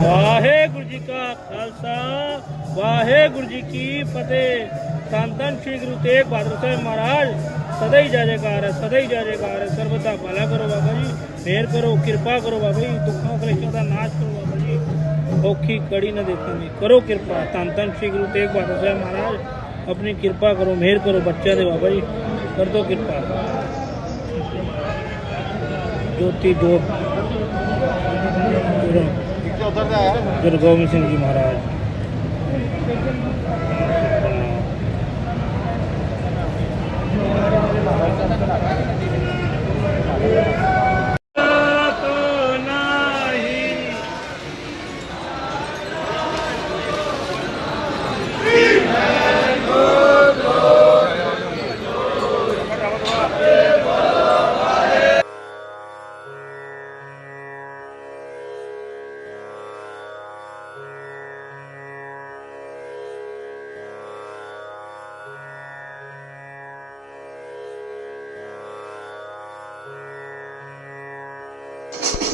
ਵਾਹਿਗੁਰੂ ਜੀ ਕਾ ਖਾਲਸਾ, ਵਾਹਿਗੁਰੂ ਜੀ ਕੀ ਫਤਿਹ। ਧੰਨ ਸ੍ਰੀ ਗੁਰੂ ਤੇਗ ਬਹਾਦਰ ਸਾਹਿਬ ਮਹਾਰਾਜ, ਸਦਾ ਹੀ ਜੈ ਜੈਕਾਰ ਹੈ, ਸਦਾ ਹੀ ਜੈ ਜੈਕਾਰ ਹੈ। ਸਰਬਤ ਦਾ ਭਲਾ ਕਰੋ ਬਾਬਾ ਜੀ, ਮਿਹਰ ਕਰੋ, ਕਿਰਪਾ ਕਰੋ ਬਾਬਾ ਜੀ, ਦੁੱਖਾਂ ਕਲੇਸ਼ਾਂ ਦਾ ਨਾਸ਼ ਕਰੋ ਬਾਬਾ ਜੀ। ਔਖੀ ਕੜੀ ਨਾ ਦੇਖਾਂਗੇ ਕਰੋ ਕਿਰਪਾ। ਧੰਨ ਧੰਨ ਸ੍ਰੀ ਗੁਰੂ ਤੇਗ ਬਹਾਦਰ ਸਾਹਿਬ ਮਹਾਰਾਜ, ਆਪਣੀ ਕਿਰਪਾ ਕਰੋ, ਮਿਹਰ ਕਰੋ ਬੱਚਿਆਂ ਦੇ ਬਾਬਾ ਜੀ ਕਰ ਦੋ ਕਿਰਪਾ। ਜੋਤੀ ਜੋਤ ਗੁਰੂ ਗੁਰੂ ਗੋਬਿੰਦ ਸਿੰਘ ਜੀ ਮਹਾਰਾਜ।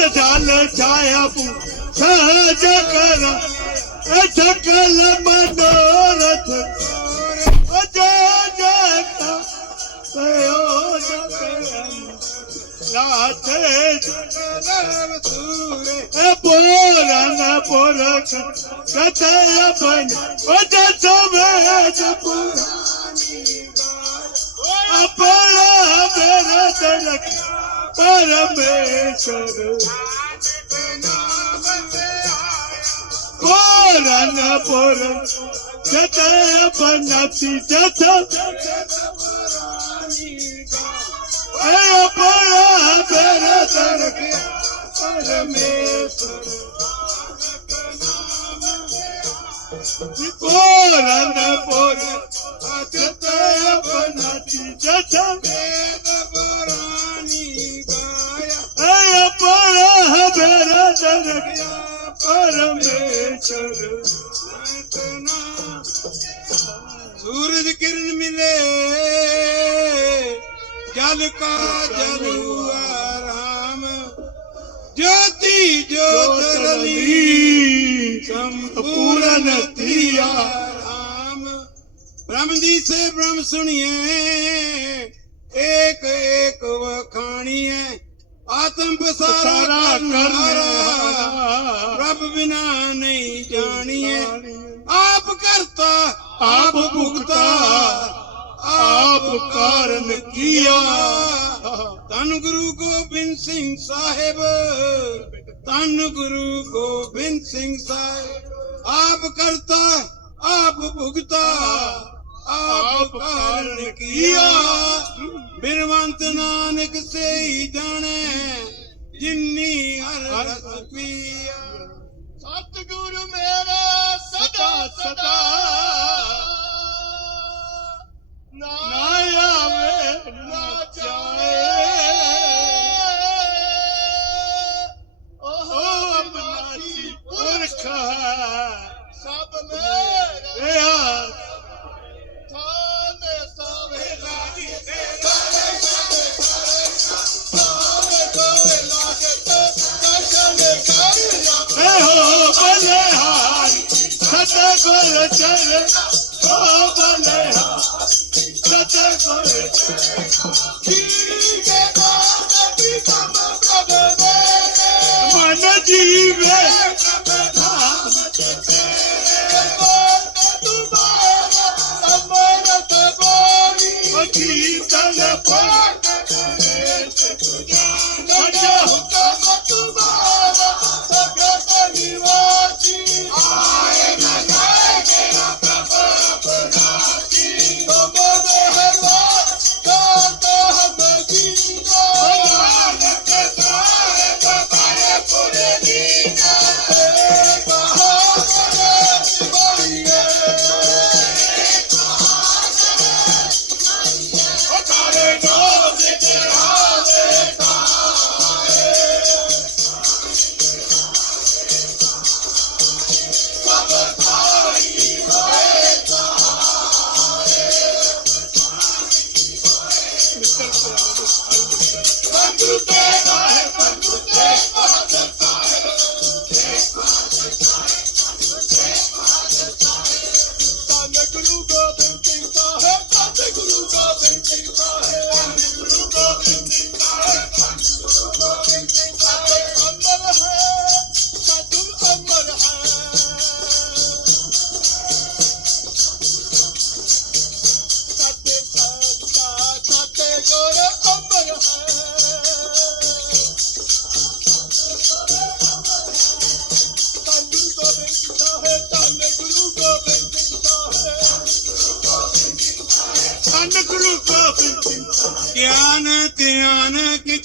ਅਮਰਤ ਜਲ ਛਾਇਆ ਪੂ ਸਜ ਕਰ ਅਚਕਲ ਮਨੋਰਥ ਅਜੇ ਜਗਤਾ ਸਯੋ ਜਗਨ ਰਾਤੇ ਜਗਨ ਸੂਰੇ ਏ ਪੋਰਨ ਪੋਰਖ ਕਤੇ ਪਰਮੇਸ਼ਰ ਪੋਰਨ ਪੋਰਨ ਕਤੇ ਬਨਤੀ ਜਤ ਏ ਆਪਣਾ ਮੇਰਾ ਤਲਕ ਪਰਮੇਸ਼ਰ ਪੋਰਨ ਪੋਰਨ ਅਜਤੇ ਬਨਤੀ ਜਤ ਆਪਣਾ ਬੇਰਾ ਜਗ ਗਿਆ ਪਰਮੇਸ਼ਰ। ਸੂਰਜ ਕਿਰਨ ਮਿਲੇ ਜਲ ਕਾ ਜਲੂਆ ਰਾਮ। ਜੋਤੀ ਜੋਤ ਰਲੀ ਸੰਪੂਰਨ ਥਿਆ ਰਾਮ। ਬ੍ਰਹਮ ਜੀ ਸੇ ਬ੍ਰਹਮ ਸੁਣੀਏ ਏਕ ਏਕ ਵਖਾਣੀਏ ਆਤਮ ਬਸਾਰਾ ਕਰਨਾ ਰੱਬ ਬਿਨਾ ਨਹੀਂ ਜਾਣੀਏ। ਆਪ ਕਰਤਾ ਆਪ ਭੁਗਤਾ। ਆਪ ਕਾਰਨ ਕੀਆ। ਤਨ ਗੁਰੂ ਗੋਬਿੰਦ ਸਿੰਘ ਸਾਹਿਬ। ਤਨ ਗੁਰੂ ਗੋਬਿੰਦ ਸਿੰਘ ਸਾਹਿਬ। ਆਪ ਕਰਤਾ ਆਪ ਭੁਗਤਾ। ਆਪ ਕਾਰਨ ਕੀਆ? ਬਿਰਵੰਤ ਨਾਨਕ ਸੇ ਹੀ ਜਾਣੇ ਜਿਨੀ ਹਰ ਰਸ ਪੀਆ। ਸਤਿਗੁਰੂ ਮੇਰਾ ਸਦਾ ਸਦਾ ਨਾ ਦੇ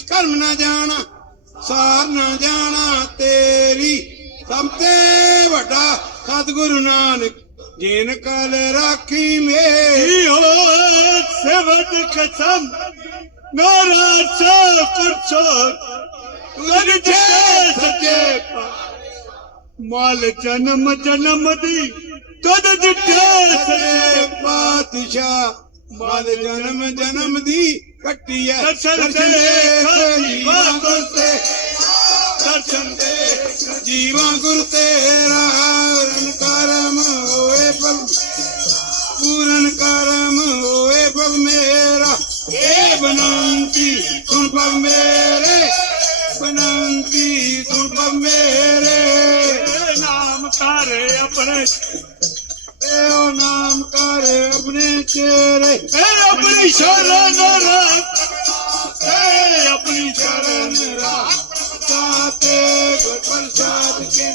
ਕਰਮ ਨਾ ਜਾਣਾ ਸਾਰ ਨਾ ਜਾਣਾ ਤੇਰੀ। ਸਭ ਤੇ ਵੱਡਾ ਸਤਿਗੁਰੂ ਨਾਨਕ ਜਿਨ ਕਲ ਰਾਖੀ ਮੇਰੀ। ਹੋ ਸਬਦ ਕਸਮ ਮੇਰਾ ਸਫਰ ਛੋੜ ਲਗ ਜੇ ਸੱਚੇ ਮਾਲ ਜਨਮ ਜਨਮ ਦੀ ਤਦ ਦਿੱਤੇ ਸੱਚੇ ਪਾਤਸ਼ਾਹ ਮਾਲ ਜਨਮ ਜਨਮ ਦੀ। ਕੱਟੀ ਐ। ਦਰਸ਼ਨ ਦੇ ਜੀਵਾਂ ਗੁਰ ਤੇ। ਦਰਸ਼ਨ ਦੇ ਜੀਵਾਂ ਗੁਰ ਤੇਰਾ ਰਨ ਕਰਮ ਹੋਏ ਪ੍ਰਭ ਪੂਰਨ ਕਰਮ ਹੋਏ ਪ੍ਰਭ ਮੇਰਾ। ਇਹ ਬਨੰਤੀ ਸੁਣ ਪ੍ਰਭ ਮੇਰੇ। ਬਨੰਤੀ ਸੁਣ ਪ੍ਰਭ ਮੇਰੇ। ਨਾਮ ਕਰ ਆਪਣੇ ਆਪਣੇ ਚਿਹਰੇ ਇਹ ਆਪਣੀ ਸ਼ਰਨ ਰੱਖ ਇਹ ਆਪਣੀ ਸ਼ਰਨ ਰੱਖ ਸਾਤੇ ਗੁਰ ਪ੍ਰਸਾਦ ਕੇ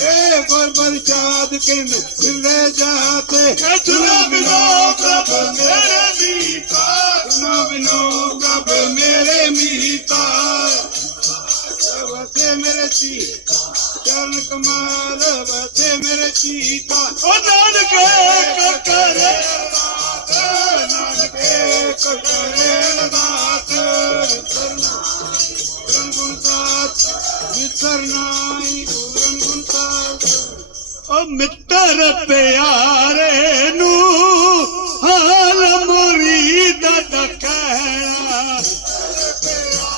ਇਹ ਗੁਰ ਪ੍ਰਸਾਦ ਕੇ ਮਿਲੇ ਜਾਤੇ ਸੁਨਾ ਬਿਨੋ ਪ੍ਰਭ ਮੇਰੇ ਮੀਤਾ ਸੁਨਾ ਬਿਨੋ ਪ੍ਰਭ ਮੇਰੇ ਮੀਤਾ ਵਸੇ ਮੇਰੇ ਸੀ ਚਰਨ ਕਮਾਲ ਵਸੇ ਮੇਰੇ ਸੀਤਾ ਉਹ ਨਾਨਕ ਕਰੇ ਨਾਨਕ ਕਰੇ ਲਦਾਤ ਵਿਸਰਨਾ ਪੂਰਨ ਗੁਣ ਸਾਥ ਵਿਸਰਨਾ ਹੀ ਪੂਰਨ ਗੁਣ ਸਾਥ ਓ ਮਿੱਤਰ ਪਿਆਰੇ ਨੂੰ ਹਾਲ ਮੁਰੀਦ ਦਾ ਕਹਿਣਾ ਤਤ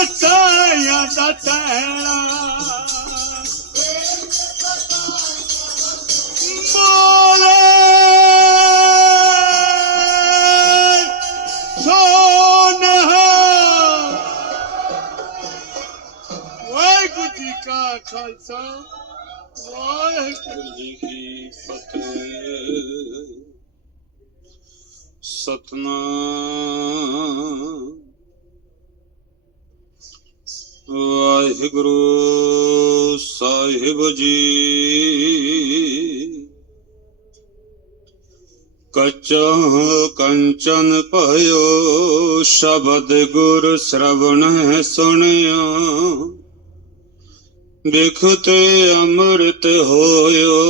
ਬਿੰਗ ਕਸਾਇਆ ਦਾ ਤੈਣਾ ਬੋਲੇ ਸੋਨਹਾ ਵਾਹਿਗੁਰੂ ਜੀ ਕਾ ਖਾਲਸਾ, ਵਾਹਿਗੁਰੂ ਜੀ ਕੀ ਫਤਿਹ। ਸਤਨਾਮ। ਵਾਹਿਗੁਰੂ ਸਾਹਿਬ ਜੀ। ਕਚਹੁ ਕੰਚਨ ਭਇਓ, ਸ਼ਬਦ ਗੁਰ ਸ਼ਰਵਣ ਸੁਣਿਓ। ਬਿਖਤੇ ਅੰਮ੍ਰਿਤ ਹੋਇਓ,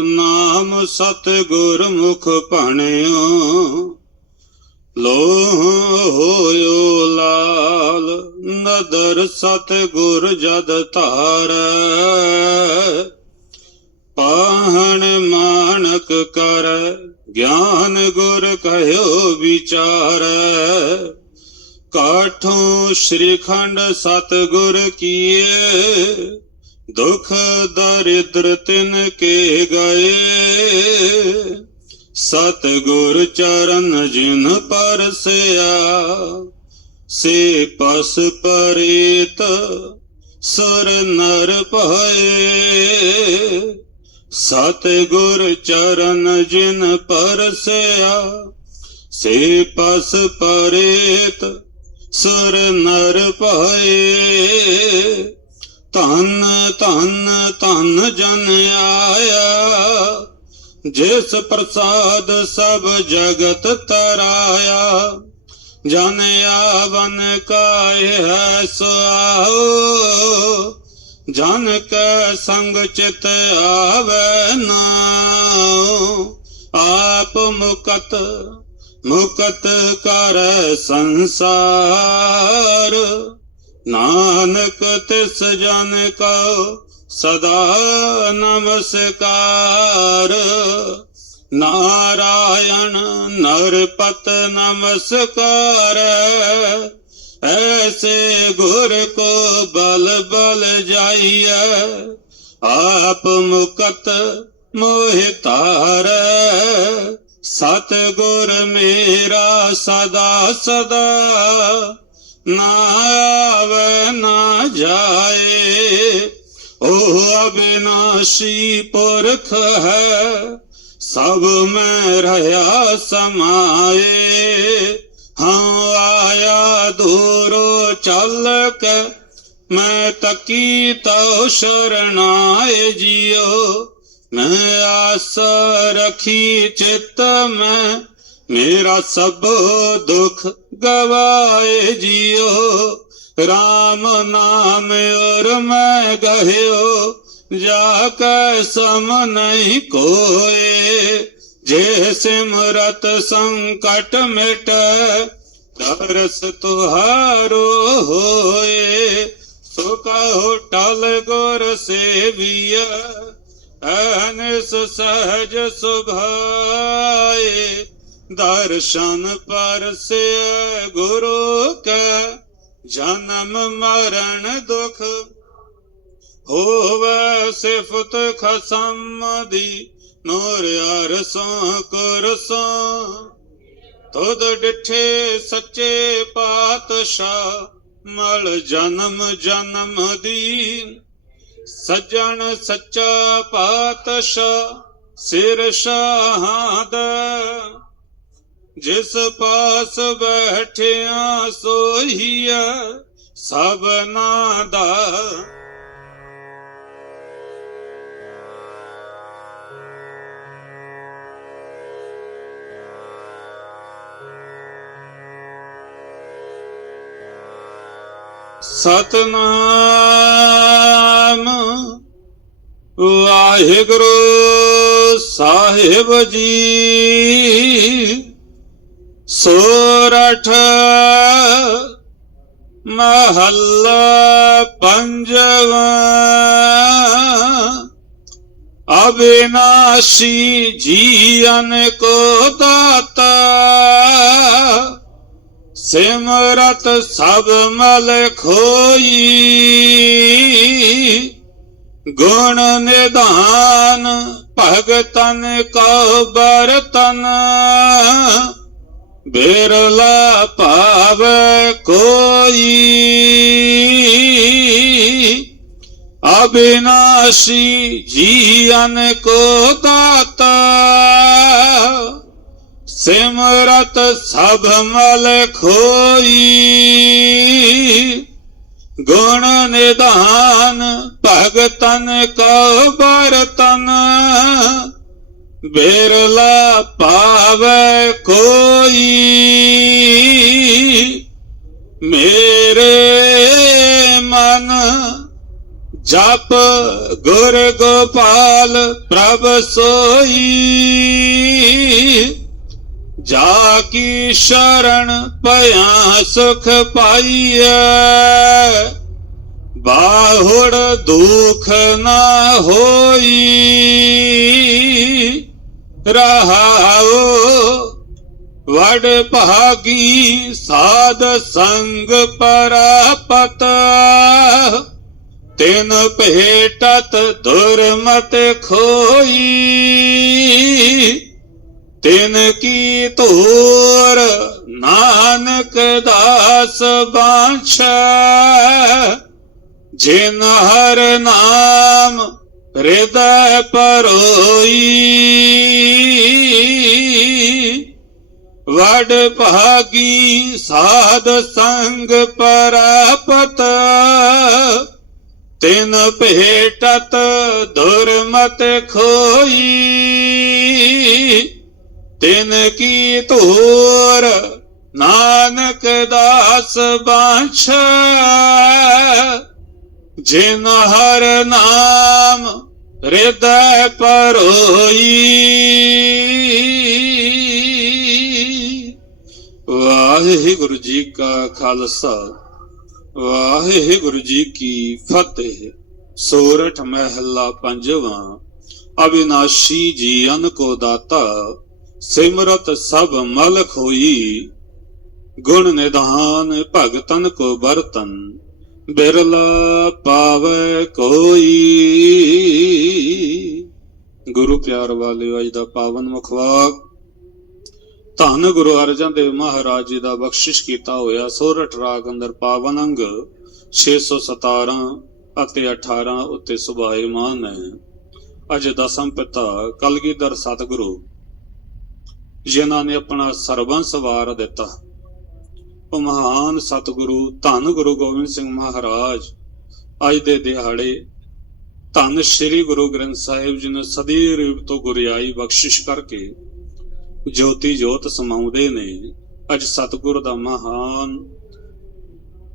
ਨਾਮ ਸਤ ਗੁਰ ਮੁਖ ਭਣਿਓ ਲੋਹ ਹੋਇਓ ਲਾਲ ਨਦਰ ਸਤ ਗੁਰ ਜਦ ਧਾਰੈ, ਪਾਹਣ ਮਾਨਕ ਕਰ, ਗਿਆਨ ਗੁਰ ਕਹਿਓ ਵਿਚਾਰੈ। ਕਾਠੋਂ ਸ਼੍ਰੀਖੰਡ ਸਤ ਗੁਰ ਕੀਏ, ਦੁਖ ਦਰਿਦ੍ਰ ਤਿਨ ਕੇ ਗਏ। ਸਤ ਗੁਰ ਚਰਨ ਜਿਨ ਪਰਸਿਆ, ਸੇ ਪਸ ਪਰੀਤ ਸੁਰ ਨਰ ਭਏ। ਸਤ ਗੁਰ ਚਰਨ ਜਿਨ ਪਰਸਿਆ, ਸੇ ਪਸ ਪਰੇਤ ਸੁਰ ਨਰ ਭਏ। ਧਨ ਧਨ ਧਨ ਜਨ ਆਇਆ ਜਿਸ ਪ੍ਰਸਾਦ ਸਭ ਜਗਤ ਤਰਾਇਆ, ਜਨ ਆਵਨ ਕਾਇ ਹੈ ਸੁਆਓ ਜਨ ਕੈ ਸੰਗ ਚਿਤ ਆਵੈ ਨਾਉ। ਆਪ ਮੁਕਤ ਮੁਕਤ ਕਰ ਸੰਸਾਰ। ਨਾਨਕ ਤਿਸ ਜਨ ਕੋ ਸਦਾ ਨਮਸਕਾਰ। ਨਾਰਾਇਣ ਨਰਪਤ ਨਮਸਕਾਰ। ਐਸੇ ਗੁਰ ਕੋ ਬਲ ਬਲ ਜਾਈਐ। ਆਪ ਮੁਕਤ ਮੋਹਿ ਤਾਰੈ ਸਤ ਗੁਰ ਮੇਰਾ ਸਦਾ ਸਦਾ ਨਾਵੇ ਨਾ ਜਾਏ। ਉਹ ਅਬਿਨਾਸ਼ੀ ਪੁਰਖ ਹੈ, ਸਭ ਮੈਂ ਰਹਾ ਸਮਾਏ। ਹਾਂ ਆਇਆ ਦੂਰੋ ਚੱਲ ਕੇ, ਮੈਂ ਤਕੀ ਤਉ ਸ਼ਰਣਾਏ ਜਿਉ ਮੈਂ ਆਸ ਰਖੀ ਚਿਤ ਮੈਂ, ਮੇਰਾ ਸਭ ਦੁਖ ਗਵਾਏ ਜਿਉ RAM ਨਾਮ ਔਰ ਮੈਂ ਗਹਿਓ ਜਾ ਕੈ ਸਮ ਨਹੀਂ ਕੋਏ। ਜੇ ਸਿਮਰਤ ਸੰਕਟ ਮਿਟ ਦਰਸ ਤੁਹਾਰੋ ਹੋਏ। ਸੋ ਕਹੋ, ਟਲ ਗੁਰ ਸੇਵੀਆ ਅਨਸ ਸਹਜ ਸੁਭਾਏ। ਦਰਸ਼ਨ ਪਰਸੇ ਗੁਰੂ ਕੈ ਜਨਮ ਮਰਨ ਦੁਖ ਹੋਵੇ ਸਿਫਤ ਖਸਮ ਦੀ, ਨੂਰ ਅਰਸੋਂ ਕੁਰਸੋਂ। ਤੁਧ ਡਿਠੇ ਸੱਚੇ ਪਾਤਸ਼ਾਹ, ਮਲ ਜਨਮ ਜਨਮ ਦੀ। ਸੱਜਣ ਸੱਚਾ ਪਾਤਸ਼ਾਹ, ਸਿਰ ਸ਼ਾਹਾਂ ਦਾ। ਜਿਸ ਪਾਸ ਬੈਠਿਆ ਸੋਹੀਆ ਸਭਨਾ ਦਾ ਸਤਨਾਮ ਵਾਹਿਗੁਰੂ ਸਾਹਿਬ ਜੀ। ਸੋਰਠ ਮਹੱਲਾ ਪੰਜਵਾ ਅਬਿਨਾਸ਼ੀ ਜੀਵਨ ਕੋ ਦਾਤਾ ਸਿਮਰਤ ਸਭ ਮਲ ਖੋਈ ਗੁਣ ਨਿਧਾਨ ਭਗਤਨ ਕੋ ਬਰਤਨ ਬਿਰਲਾ ਪਾਵੇ ਕੋਈ। ਅਬਿਨਾਸ਼ੀ ਜੀਵਨ ਕੋ ਦਾਤਾ, ਸਿਮਰਤ ਸਭ ਮਲ ਖੋਈ। ਗੁਣ ਨਿਧਾਨ ਭਗਤਨ ਕੋ ਬਰਤਨ ਬਿਰਲਾ ਪਾਵੇ ਕੋਈ। ਮੇਰੇ ਮਨ ਜਪ ਗੁਰ ਗੋਪਾਲ ਪ੍ਰਭ ਸੋਈ। ਜਾ ਕੀ ਸ਼ਰਨ ਭਇਆ ਸੁਖ ਪਾਈਐ। ਬਾਹੁੜ ਦੁਖ ਨਾ ਹੋਈ। ਰਹਾਉ। ਵਡ ਭਾਗੀ ਸਾਧ ਸੰਗ ਪਰਾਪਤ। ਤਿਨ ਭੇਟਤ ਦੁਰਮਤ ਖੋਈ। ਤਿਨ ਕੀ ਤੋਰ ਨਾਨਕ ਦਾਸ ਬਾਛਾ। ਜਿਨ ਹਰ ਨਾਮ ਹਿਰਦੈ ਪਰੋਈ ਵਡ ਭਾਗੀ ਸਾਧ ਸੰਗ ਪਰਾਪਤ। ਤਿਨ ਭੇਟਤ ਦੁਰਮਤ ਖੋਈ। ਤਿਨ ਕੀ ਧੂਰ, ਨਾਨਕ ਦਾਸ ਬਾਛਾ। ਜਿਨ ਹਰ ਨਾਮ ਹਿਰਦੈ ਪਰੋਈ ਵਾਹਿਗੁਰੂ ਜੀ ਕਾ ਖਾਲਸਾ, ਵਾਹਿਗੁਰੂ ਜੀ ਕੀ ਫਤਿਹ। ਸੋਰਠ ਮਹਿਲਾ ਪੰਜਵਾਂ, ਅਬਿਨਾਸ਼ੀ ਅਨ ਕੋ ਦਾਤਾ, ਸਿਮਰਤ ਸਭ ਮਲ ਖੋਈ ਗੁਣ ਨਿਧਾਨ ਭਗਤਨ ਕੋ ਬਰਤਨ ਬਿਰਲਾ ਪਾਵੇ ਕੋਈ। ਗੁਰੂ ਪਿਆਰ ਵਾਲਿਓ, ਅੱਜ ਦਾ ਪਾਵਨ ਮੁਖਵਾਕ ਧੰਨ ਗੁਰੂ ਅਰਜਨ ਦੇਵ ਮਹਾਰਾਜ ਜੀ ਦਾ ਬਖਸ਼ਿਸ਼ ਕੀਤਾ ਹੋਇਆ ਸੋਰਠ ਰਾਗ ਅੰਦਰ ਪਾਵਨ ਅੰਗ 617 ਅਤੇ 18 ਉੱਤੇ ਸੁਭਾਏਮਾਨ ਹੈ। ਅਜ ਦਸਮ ਪਿਤਾ ਕਲਗੀਧਰ ਸਤਿਗੁਰੂ, ਜਿਨ੍ਹਾਂ ਨੇ ਆਪਣਾ ਸਰਬੰਸ ਵਾਰ ਦਿੱਤਾ। ਉਹ ਮਹਾਨ ਸਤਿਗੁਰੂ, ਧੰਨ ਗੁਰੂ ਗੋਬਿੰਦ ਸਿੰਘ ਮਹਾਰਾਜ। ਅੱਜ ਦੇ ਦਿਹਾੜੇ ਧੰਨ ਸ੍ਰੀ ਗੁਰੂ ਗ੍ਰੰਥ ਸਾਹਿਬ ਜੀ ਨੇ ਸਦੀ ਰੂਪ ਤੋਂ ਗੁਰਿਆਈ ਬਖਸ਼ਿਸ਼ ਕਰਕੇ ਜੋਤੀ ਜੋਤ ਸਮਾਉਂਦੇ ਨੇ। ਅੱਜ ਸਤਿਗੁਰ ਦਾ ਮਹਾਨ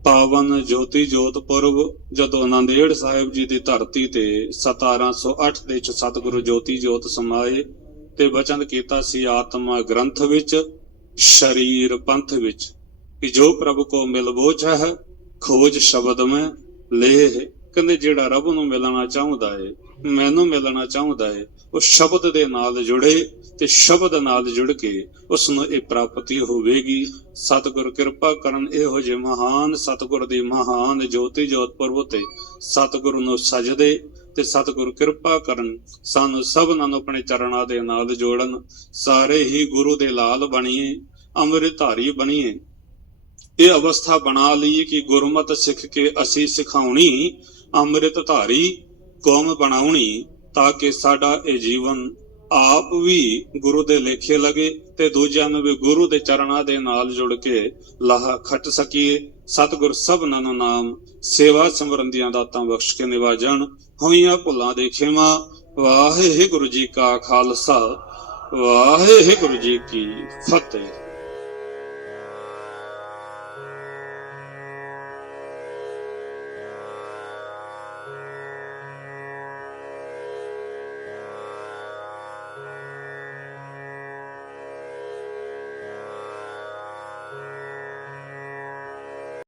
ਪਾਵਨ ਜੋਤੀ ਜੋਤ ਪੁਰਬ ਜਦੋਂ ਨੰਦੇੜ ਸਾਹਿਬ ਜੀ ਦੀ ਧਰਤੀ ਤੇ 1708 ਦੇ ਵਿੱਚ ਸਤਿਗੁਰੂ ਜੋਤੀ ਜੋਤ ਸਮਾਏ ਤੇ ਵਚਨ ਕੀਤਾ ਸੀ ਆਤਮਾ ਗ੍ਰੰਥ ਵਿੱਚ, ਸ਼ਰੀਰ ਪੰਥ ਵਿੱਚ। ਕਿ ਜੋ ਪ੍ਰਭੂ ਕੋ ਮਿਲਬੋ ਚਾਹ ਖੋਜ ਸ਼ਬਦ ਮੈਂ ਲੇਹ ਕਹਿੰਦੇ ਜਿਹੜਾ ਰੱਬ ਨੂੰ ਮਿਲਣਾ ਚਾਹੁੰਦਾ ਏ ਮੈਨੂੰ ਮਿਲਣਾ ਚਾਹੁੰਦਾ ਏ ਉਹ ਸ਼ਬਦ ਦੇ ਨਾਲ ਜੁੜੇ ਤੇ ਸ਼ਬਦ ਨਾਲ ਜੁੜ ਕੇ ਉਸ ਨੂੰ ਇਹ ਪ੍ਰਾਪਤੀ ਹੋਵੇਗੀ। ਸਤਿਗੁਰ ਕਿਰਪਾ ਕਰਨ ਇਹੋ ਜਿਹੇ ਮਹਾਨ ਸਤਿਗੁਰ ਦੀ ਮਹਾਨ ਜੋਤੀ ਜੋਤ ਪੁਰਬ ਤੇ ਸਤਿਗੁਰੂ ਨੂੰ ਸਜਦੇ ਤੇ ਸਤਿਗੁਰ ਕਿਰਪਾ ਕਰਨ ਸਾਨੂੰ ਸਭਨਾਂ ਨੂੰ ਆਪਣੇ ਚਰਨਾਂ ਦੇ ਨਾਲ ਜੋੜਨ। ਸਾਰੇ ਹੀ ਗੁਰੂ ਦੇ ਲਾਲ ਬਣੀਏ, ਅੰਮ੍ਰਿਤਧਾਰੀ ਬਣੀਏ। ਇਹ ਅਵਸਥਾ ਬਣਾ ਲਈਏ ਕਿ ਗੁਰਮਤ ਸਿੱਖ ਕੇ ਅਸੀਂ ਸਿਖਾਉਣੀ, ਅੰਮ੍ਰਿਤ ਧਾਰੀ ਕੌਮ ਬਣਾਉਣੀ ਤਾਂ ਕਿ ਸਾਡਾ ਇਹ ਜੀਵਨ ਆਪ ਵੀ ਗੁਰੂ ਦੇ ਲੇਖੇ ਲਗੇ ਤੇ ਦੂਜਿਆਂ ਨੂੰ ਵੀ ਗੁਰੂ ਦੇ ਚਰਨਾਂ ਦੇ ਨਾਲ ਜੁੜ ਕੇ ਲਾਹਾ ਖੱਟ ਸਕੀਏ। ਸਤਿਗੁਰ ਸਭਨਾਂ ਨੂੰ ਨਾਮ ਸੇਵਾ ਸਿਮਰਨ ਦੀਆਂ ਦਾਤਾਂ ਬਖਸ਼ ਕੇ ਨਿਵਾਜਣ। ਹੋਈਆਂ ਭੁੱਲਾਂ ਦੇ ਖੇਮਾ, ਵਾਹਿਗੁਰੂ ਜੀ ਕਾ ਖਾਲਸਾ, ਵਾਹਿਗੁਰੂ ਜੀ ਕੀ ਫਤਿਹ।